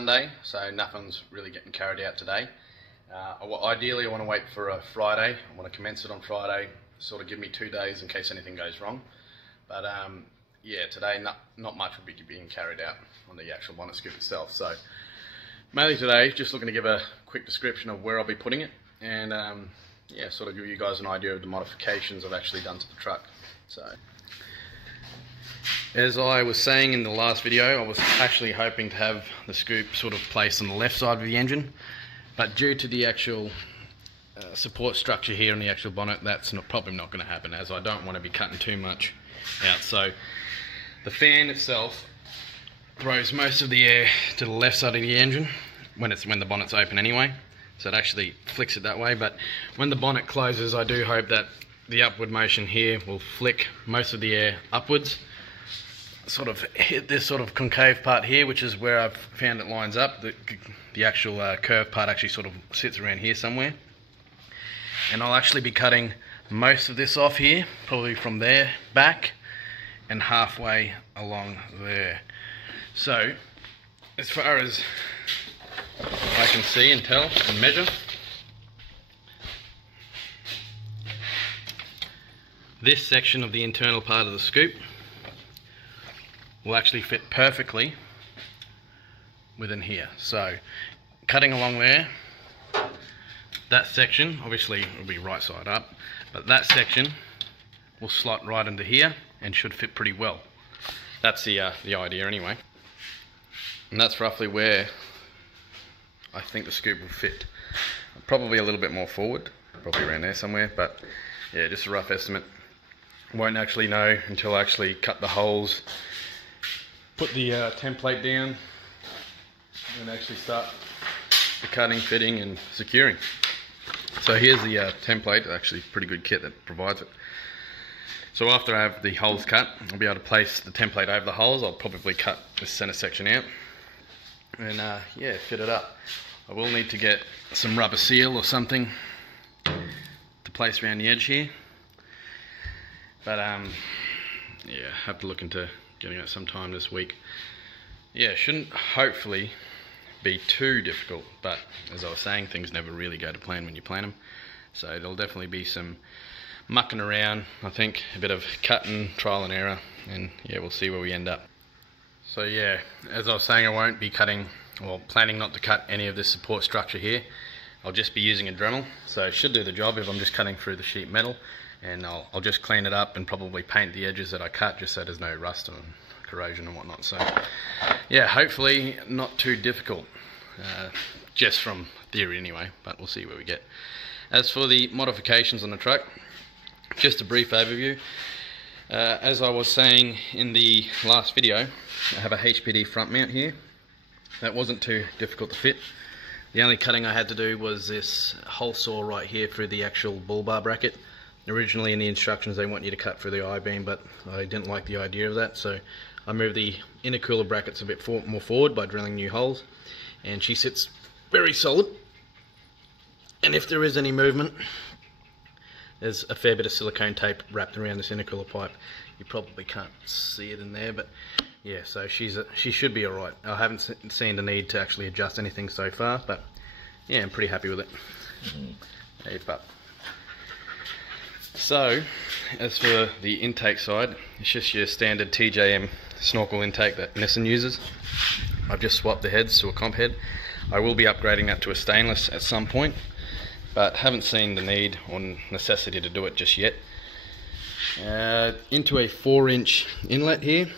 Monday, so nothing's really getting carried out today. Ideally I want to wait for a Friday. I want to commence it on Friday, sort of give me 2 days in case anything goes wrong. But yeah, today not much will be being carried out on the actual bonnet scoop itself. So mainly today, just looking to give a quick description of where I'll be putting it, and yeah, sort of give you guys an idea of the modifications I've actually done to the truck. So, as I was saying in the last video, I was actually hoping to have the scoop sort of placed on the left side of the engine, but due to the actual support structure here on the actual bonnet, that's probably not going to happen, as I don't want to be cutting too much out. So the fan itself throws most of the air to the left side of the engine when the bonnet's open anyway, so it actually flicks it that way. But when the bonnet closes, I do hope that the upward motion here will flick most of the air upwards, sort of hit this sort of concave part here, which is where I've found it lines up. The actual curved part actually sort of sits around here somewhere, and I'll actually be cutting most of this off here, probably from there back and halfway along there. So as far as I can see and tell and measure, this section of the internal part of the scoop will actually fit perfectly within here. So cutting along there, that section obviously will be right side up, but that section will slot right into here and should fit pretty well. That's the idea anyway. And that's roughly where I think the scoop will fit. Probably a little bit more forward, probably around there somewhere, but yeah, just a rough estimate. Won't actually know until I actually cut the holes, put the template down, and actually start the cutting, fitting and securing. So here's the template, actually pretty good kit that provides it. So after I have the holes cut, I'll be able to place the template over the holes. I'll probably cut this center section out and yeah, fit it up. I will need to get some rubber seal or something to place around the edge here, but yeah, have to look into getting it sometime this week. Yeah, shouldn't hopefully be too difficult, but as I was saying, things never really go to plan when you plan them. So there'll definitely be some mucking around, I think, a bit of cutting, trial and error, and yeah, we'll see where we end up. So yeah, as I was saying, I won't be cutting, or planning not to cut any of this support structure here. I'll just be using a Dremel, so it should do the job if I'm just cutting through the sheet metal, and I'll just clean it up and probably paint the edges that I cut just so there's no rust and corrosion and whatnot. So yeah, hopefully not too difficult, just from theory anyway, but we'll see where we get. As for the modifications on the truck, just a brief overview. As I was saying in the last video, I have a HPD front mount here. That wasn't too difficult to fit. The only cutting I had to do was this hole saw right here through the actual bull bar bracket. Originally in the instructions they want you to cut through the I-beam, but I didn't like the idea of that, so I moved the intercooler brackets a bit more forward by drilling new holes, and she sits very solid. And if there is any movement, there's a fair bit of silicone tape wrapped around this intercooler pipe. You probably can't see it in there, but yeah, so she should be alright. I haven't seen the need to actually adjust anything so far, but yeah, I'm pretty happy with it. Hey, pup. So, as for the intake side, it's just your standard TJM snorkel intake that Nissan uses. I've just swapped the heads to a comp head. I will be upgrading that to a stainless at some point, but haven't seen the need or necessity to do it just yet. Into a 4-inch inlet here,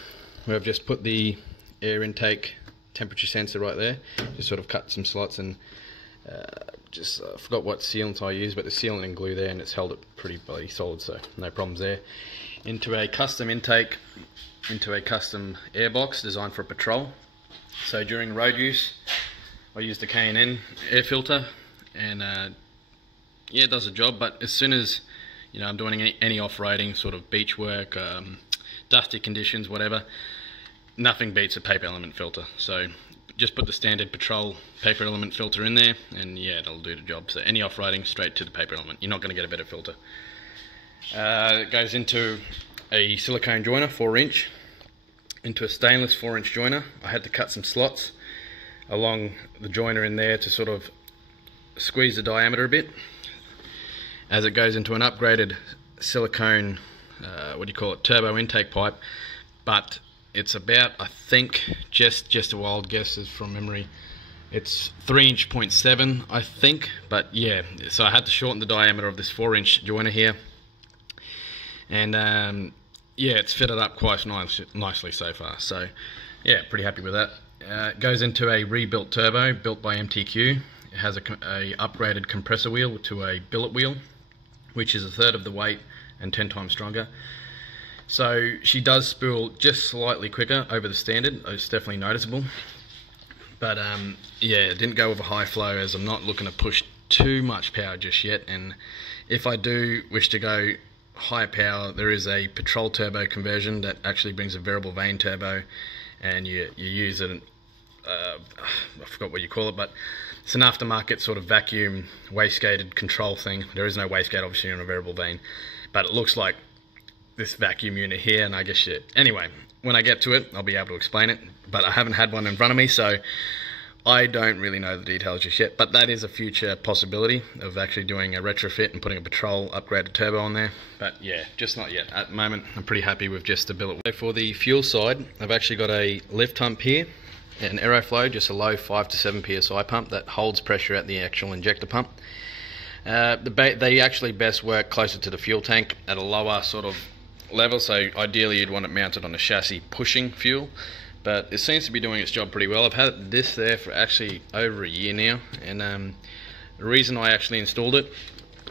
where I've just put the air intake temperature sensor right there. Just sort of cut some slots and forgot what sealant I used, but the sealant and glue there, and it's held it pretty bloody solid, so no problems there. Into a custom intake, into a custom air box designed for patrol. So during road use, I used a K&N air filter, and yeah, it does the job. But as soon as I'm doing any off-roading sort of beach work, dusty conditions, whatever, nothing beats a paper element filter. So just put the standard patrol paper element filter in there, and yeah, it'll do the job. So any off-roading, straight to the paper element. You're not going to get a better filter. It goes into a silicone joiner, 4-inch, into a stainless 4-inch joiner. I had to cut some slots. along the joiner in there to sort of squeeze the diameter a bit as it goes into an upgraded silicone, turbo intake pipe. But it's about, I think, just a wild guess is from memory, it's 3.7 I think, but yeah, so I had to shorten the diameter of this 4-inch joiner here, and yeah, it's fitted up quite nicely so far, so yeah, pretty happy with that. It goes into a rebuilt turbo built by MTQ. It has a upgraded compressor wheel to a billet wheel, which is 1/3 of the weight and 10 times stronger. So she does spool just slightly quicker over the standard. It's definitely noticeable. But yeah, it didn't go with a high flow as I'm not looking to push too much power just yet. And if I do wish to go higher power, there is a petrol turbo conversion that actually brings a variable vane turbo, and you use it, I forgot what you call it, but it's an aftermarket sort of vacuum wastegated control thing. There is no wastegate obviously on a variable vane, but it looks like this vacuum unit here, and I guess anyway, when I get to it I'll be able to explain it, but I haven't had one in front of me, so I don't really know the details just yet. But that is a future possibility of actually doing a retrofit and putting a petrol upgraded turbo on there, but yeah, just not yet. At the moment I'm pretty happy with just the billet. So for the fuel side, I've actually got a lift pump here, an Aeroflow, just a low 5 to 7 psi pump that holds pressure at the actual injector pump. They actually best work closer to the fuel tank at a lower sort of level, so ideally you'd want it mounted on a chassis pushing fuel, but it seems to be doing its job pretty well. I've had this there for actually over a year now, and the reason I actually installed it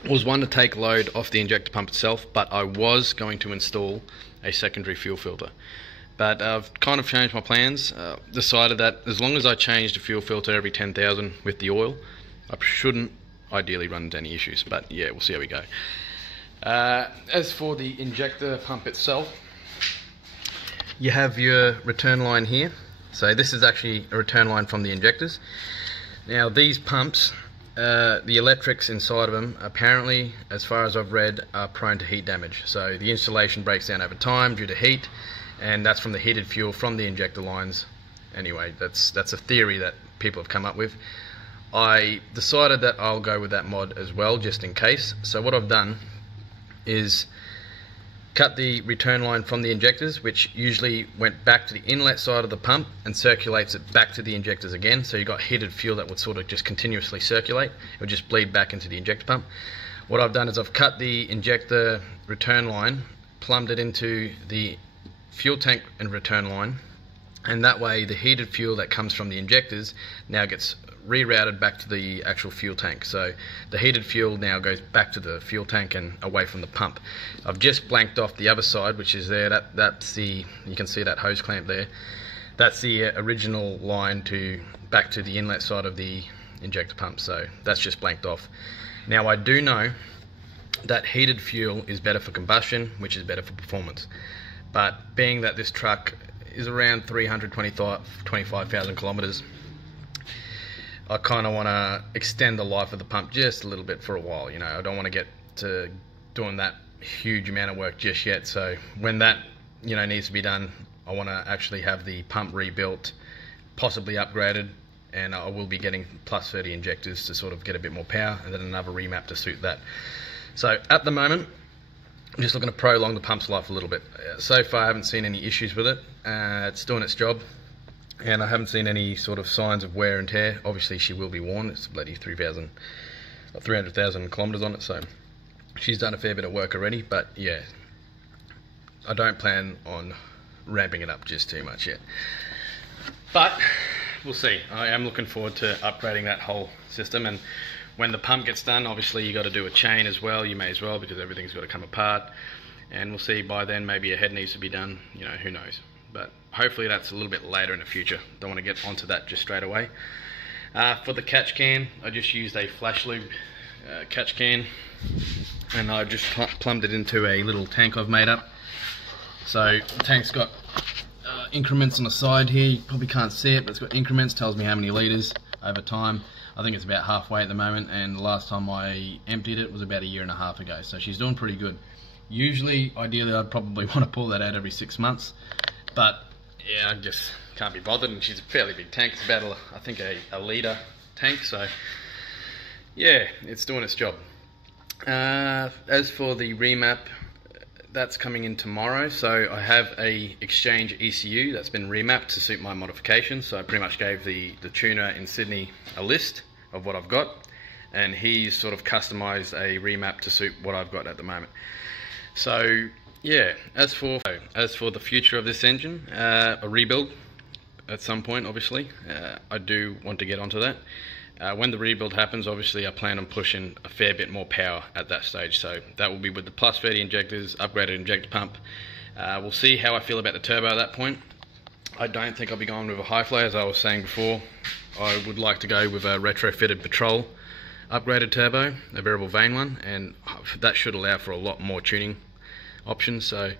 was, one, to take load off the injector pump itself, but I was going to install a secondary fuel filter. But I've kind of changed my plans, decided that as long as I change the fuel filter every 10,000 with the oil, I shouldn't ideally run into any issues, but yeah, we'll see how we go. As for the injector pump itself, you have your return line here. So this is actually a return line from the injectors. Now these pumps, the electrics inside of them, apparently, as far as I've read, are prone to heat damage. So the insulation breaks down over time due to heat, and that's from the heated fuel from the injector lines. Anyway, that's a theory that people have come up with. I decided that I'll go with that mod as well, just in case. So what I've done is cut the return line from the injectors, which usually went back to the inlet side of the pump and circulates it back to the injectors again. So you got heated fuel that would sort of just continuously circulate. It would just bleed back into the injector pump. What I've done is I've cut the injector return line, plumbed it into the fuel tank and return line, and that way the heated fuel that comes from the injectors now gets rerouted back to the actual fuel tank. So the heated fuel now goes back to the fuel tank and away from the pump. I've just blanked off the other side, which is there. That's the, you can see that hose clamp there. That's the original line back to the inlet side of the injector pump. So that's just blanked off. Now I do know that heated fuel is better for combustion, which is better for performance. But being that this truck is around 325,000 kilometers, I kind of want to extend the life of the pump just a little bit for a while. You know, I don't want to get to doing that huge amount of work just yet. So when that, you know, needs to be done, I want to actually have the pump rebuilt, possibly upgraded, and I will be getting plus 30 injectors to sort of get a bit more power, and then another remap to suit that. So at the moment, I'm just looking to prolong the pump's life a little bit. So far I haven't seen any issues with it. It's doing its job, and I haven't seen any sort of signs of wear and tear. Obviously she will be worn. It's bloody 300,000 kilometers on it, so she's done a fair bit of work already. But yeah, I don't plan on ramping it up just too much yet, but we'll see. I am looking forward to upgrading that whole system, and when the pump gets done, obviously you got to do a chain as well. You may as well, because everything's got to come apart, and we'll see. By then maybe a head needs to be done, you know, who knows. But hopefully that's a little bit later in the future. Don't want to get onto that just straight away. For the catch can, I just used a flash lube catch can, and I just plumbed it into a little tank I've made up. So the tank's got increments on the side here. You probably can't see it, but it's got increments, tells me how many litres over time. I think it's about halfway at the moment, and the last time I emptied it was about 1.5 years ago, so she's doing pretty good. Usually, ideally, I'd probably want to pull that out every 6 months, but yeah, I just can't be bothered, and she's a fairly big tank. It's about, I think, a litre tank, so yeah, it's doing its job. As for the remap, that's coming in tomorrow, so I have a exchange ECU that's been remapped to suit my modifications. So I pretty much gave the tuner in Sydney a list of what I've got, and he's sort of customized a remap to suit what I've got at the moment. So yeah, as for the future of this engine, a rebuild at some point, obviously. I do want to get onto that. When the rebuild happens, obviously I plan on pushing a fair bit more power at that stage, so that will be with the plus 30 injectors, upgraded injector pump. We'll see how I feel about the turbo at that point. I don't think I'll be going with a high flow, as I was saying before. I would like to go with a retrofitted Patrol upgraded turbo, a variable vane one, and that should allow for a lot more tuning options, so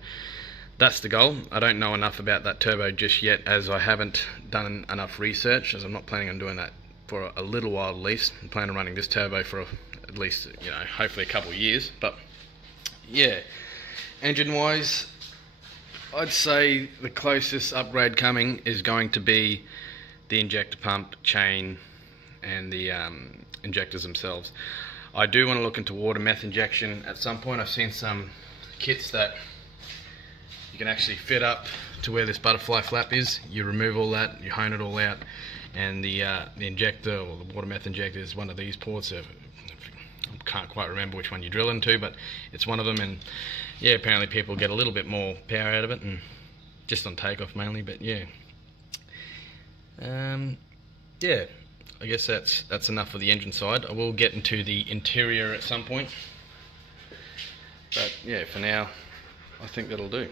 that's the goal. I don't know enough about that turbo just yet, as I haven't done enough research, as I'm not planning on doing that for a little while at least. I plan on running this turbo for at least, you know, hopefully a couple of years. But yeah, engine wise, I'd say the closest upgrade coming is going to be the injector pump, chain, and the injectors themselves. I do want to look into water meth injection at some point. I've seen some kits that you can actually fit up to where this butterfly flap is. You remove all that, you hone it all out, and the injector, or the water meth injector, is one of these ports. I can't quite remember which one you drill into, but it's one of them. And yeah, apparently people get a little bit more power out of it, and just on takeoff mainly. But yeah, yeah, I guess that's enough for the engine side. I will get into the interior at some point, but yeah, for now I think that'll do.